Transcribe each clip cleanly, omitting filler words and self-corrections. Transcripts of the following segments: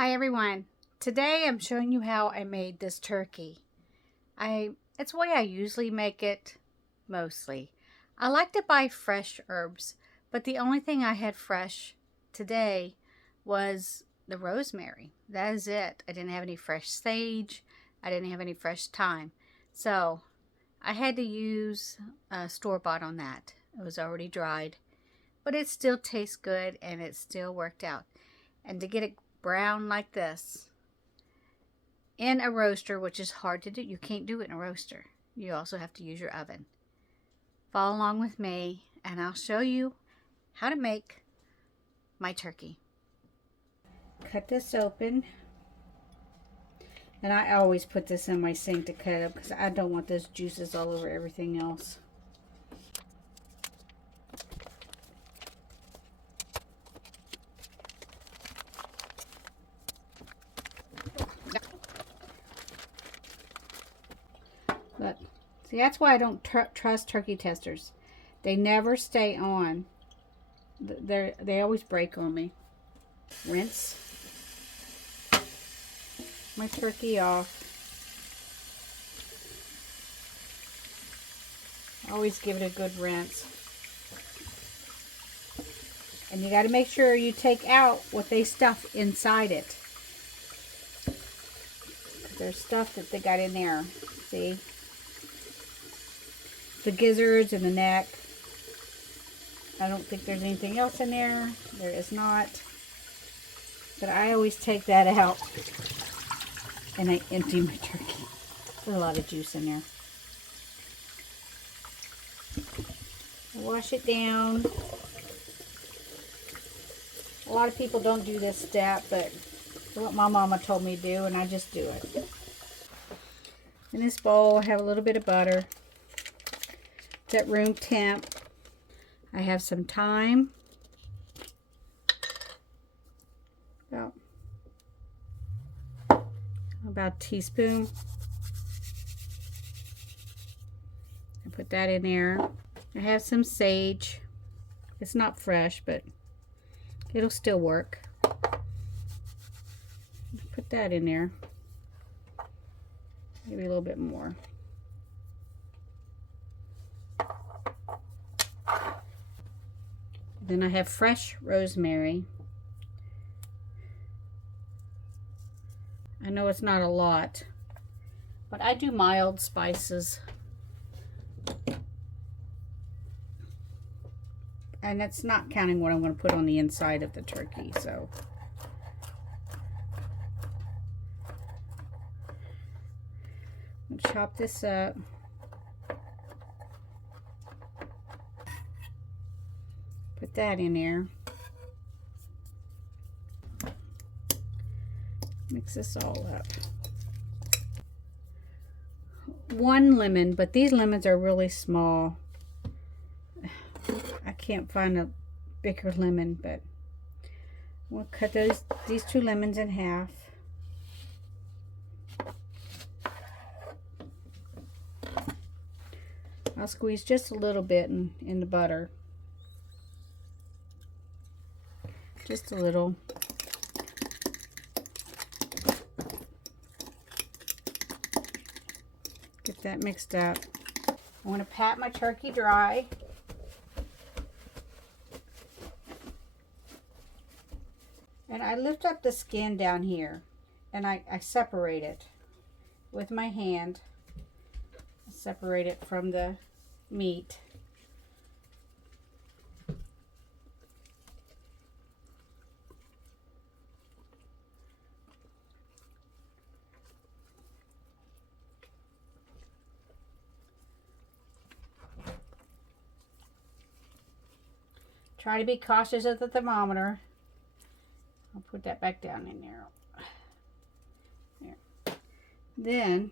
Hi everyone. Today I'm showing you how I made this turkey. It's the way I usually make it, mostly. I like to buy fresh herbs, but the only thing I had fresh today was the rosemary. That is it. I didn't have any fresh sage. I didn't have any fresh thyme. So I had to use store-bought on that. It was already dried, but it still tastes good and it still worked out. And to get it brown like this in a roaster, which is hard to do. You can't do it in a roaster. You also have to use your oven. Follow along with me and I'll show you how to make my turkey. Cut this open. And I always put this in my sink to cut it up because I don't want those juices all over everything else. Look, see, that's why I don't trust turkey testers. They never stay on. They always break on me. Rinse my turkey off. Always give it a good rinse. And you got to make sure you take out what they stuff inside it. There's stuff that they got in there. See? The gizzards and the neck. I don't think there's anything else in there. There is not. But I always take that out. And I empty my turkey. There's a lot of juice in there. Wash it down. A lot of people don't do this step, but it's what my mama told me to do, and I just do it. In this bowl, I have a little bit of butter. It's at room temp. I have some thyme. About a teaspoon. I put that in there. I have some sage. It's not fresh, but it'll still work. Put that in there. Maybe a little bit more. Then I have fresh rosemary. I know it's not a lot, but I do mild spices. And that's not counting what I'm going to put on the inside of the turkey, so. I'm going to chop this up. Put that in there. Mix this all up. 1 lemon, but these lemons are really small. I can't find a bigger lemon, but we'll cut these 2 lemons in half. I'll squeeze just a little bit in the butter. Just a little. Get that mixed up. I want to pat my turkey dry. And I lift up the skin down here and I separate it with my hand. I separate it from the meat. Try to be cautious of the thermometer. I'll put that back down in there. There. Then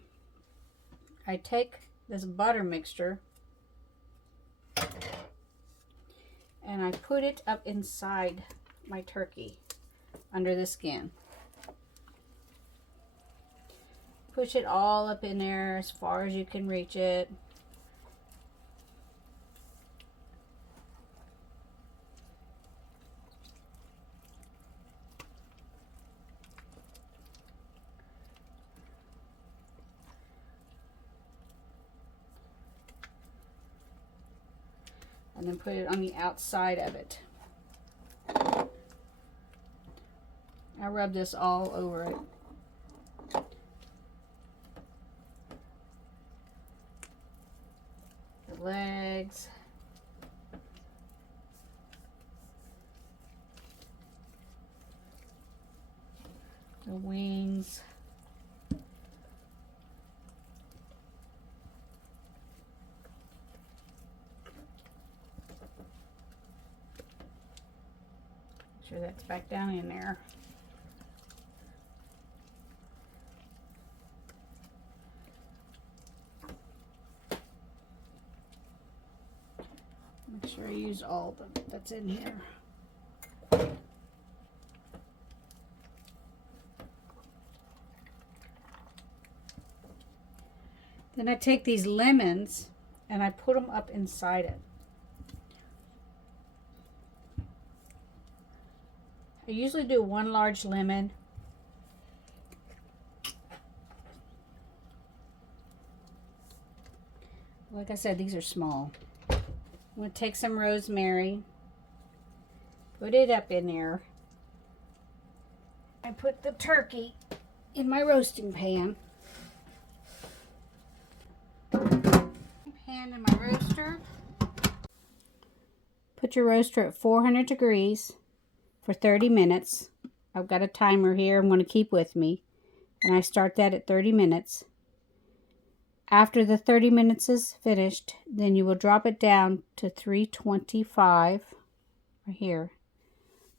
I take this butter mixture and I put it up inside my turkey under the skin. Push it all up in there as far as you can reach it. and then put it on the outside of it. I rub this all over it. The legs. The wings. Make sure that's back down in there. Make sure I use all that's in here. Then I take these lemons and I put them up inside it. I usually do one large lemon. Like I said, these are small. I'm going to take some rosemary, put it up in there. I put the turkey in my roasting pan. Pan in my roaster. Put your roaster at 400 degrees for 30 minutes. I've got a timer here I'm going to keep with me, and I start that at 30 minutes. After the 30 minutes is finished, then you will drop it down to 325 right here.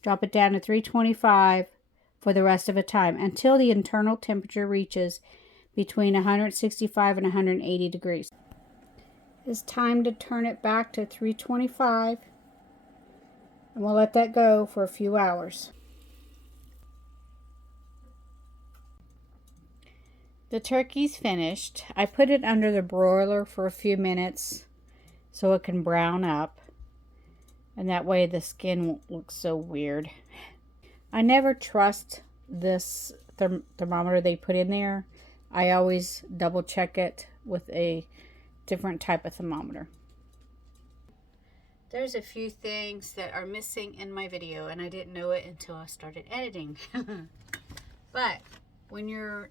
Drop it down to 325 for the rest of the time until the internal temperature reaches between 165 and 180 degrees. It's time to turn it back to 325, and we'll let that go for a few hours. The turkey's finished. I put it under the broiler for a few minutes so it can brown up, and that way the skin won't look so weird. I never trust this thermometer they put in there. I always double check it with a different type of thermometer. There's a few things that are missing in my video, and I didn't know it until I started editing. But when you're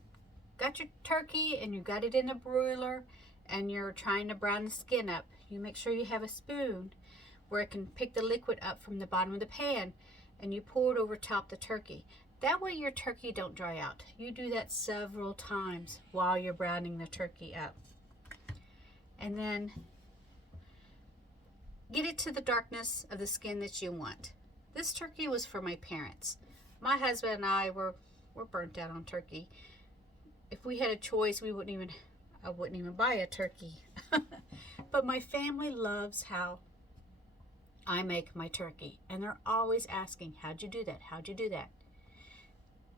got your turkey and you got it in the broiler and you're trying to brown the skin up, you make sure you have a spoon where it can pick the liquid up from the bottom of the pan, and you pour it over top the turkey. That way your turkey don't dry out. You do that several times while you're browning the turkey up. And then get it to the darkness of the skin that you want. This turkey was for my parents. My husband and I were burnt out on turkey. If we had a choice, I wouldn't even buy a turkey. But my family loves how I make my turkey, and they're always asking, how'd you do that? How'd you do that?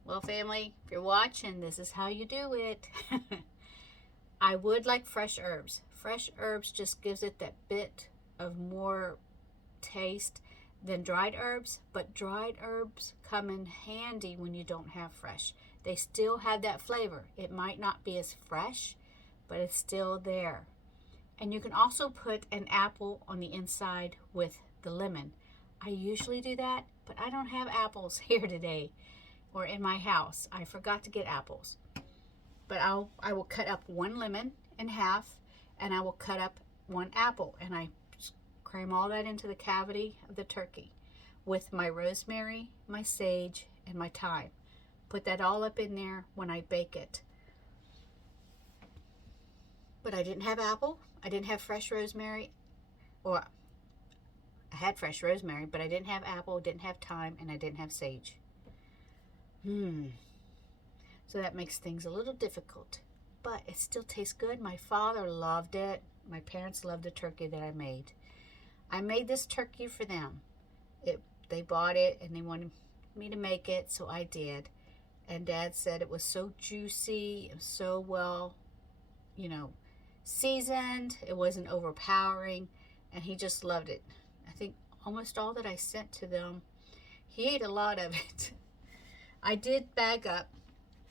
Well, family, if you're watching, this is how you do it. I would like fresh herbs. Fresh herbs just gives it that bit of more taste than dried herbs, but dried herbs come in handy when you don't have fresh. They still have that flavor. It might not be as fresh, but it's still there. And you can also put an apple on the inside with the lemon. I usually do that, but I don't have apples here today or in my house. I forgot to get apples. But I will cut up one lemon in half, and I will cut up one apple, and I cram all that into the cavity of the turkey with my rosemary, my sage, and my thyme. Put that all up in there when I bake it. But I didn't have apple. I didn't have fresh rosemary. Or I had fresh rosemary, but I didn't have apple, didn't have thyme, and I didn't have sage. So that makes things a little difficult. But it still tastes good. My father loved it. My parents loved the turkey that I made. I made this turkey for them. They bought it and they wanted me to make it, so I did. And Dad said it was so juicy, so well, seasoned. It wasn't overpowering, and he just loved it. I think almost all that I sent to them, he ate a lot of it. I did bag up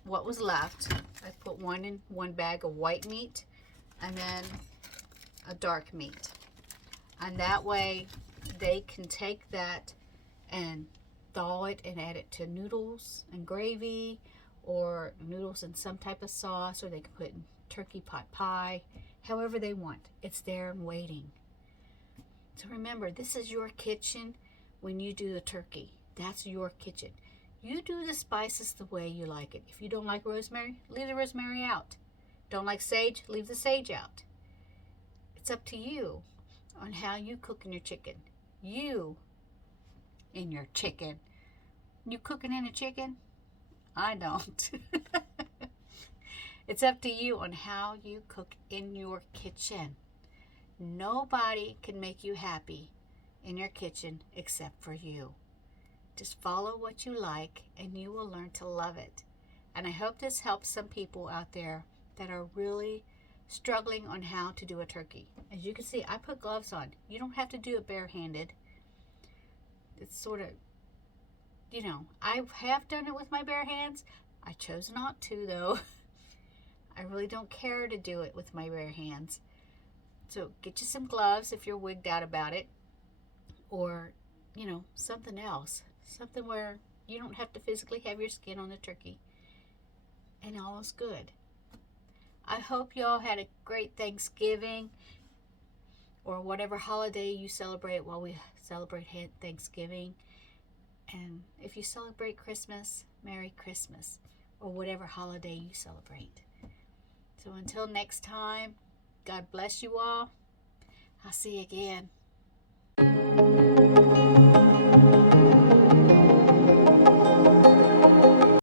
what was left. I put one bag of white meat and then a dark meat. And that way they can take that and thaw it and add it to noodles and gravy, or noodles and some type of sauce, or they can put in turkey pot pie, however they want. It's there and waiting. So remember, this is your kitchen when you do the turkey. That's your kitchen. You do the spices the way you like it. If you don't like rosemary, leave the rosemary out. Don't like sage, leave the sage out. It's up to you on how you cook in your chicken. You in your chicken. You cooking in a chicken? I don't. It's up to you on how you cook in your kitchen. Nobody can make you happy in your kitchen except for you. Just follow what you like and you will learn to love it. And I hope this helps some people out there that are really struggling on how to do a turkey. As you can see, I put gloves on. You don't have to do it barehanded. It's sort of, I have done it with my bare hands. I chose not to, though. I really don't care to do it with my bare hands. So get you some gloves if you're wigged out about it, or, something else. Something where you don't have to physically have your skin on the turkey. And all is good. I hope y'all had a great Thanksgiving, or whatever holiday you celebrate while we celebrate Thanksgiving. And if you celebrate Christmas, Merry Christmas, or whatever holiday you celebrate. So until next time, God bless you all. I'll see you again.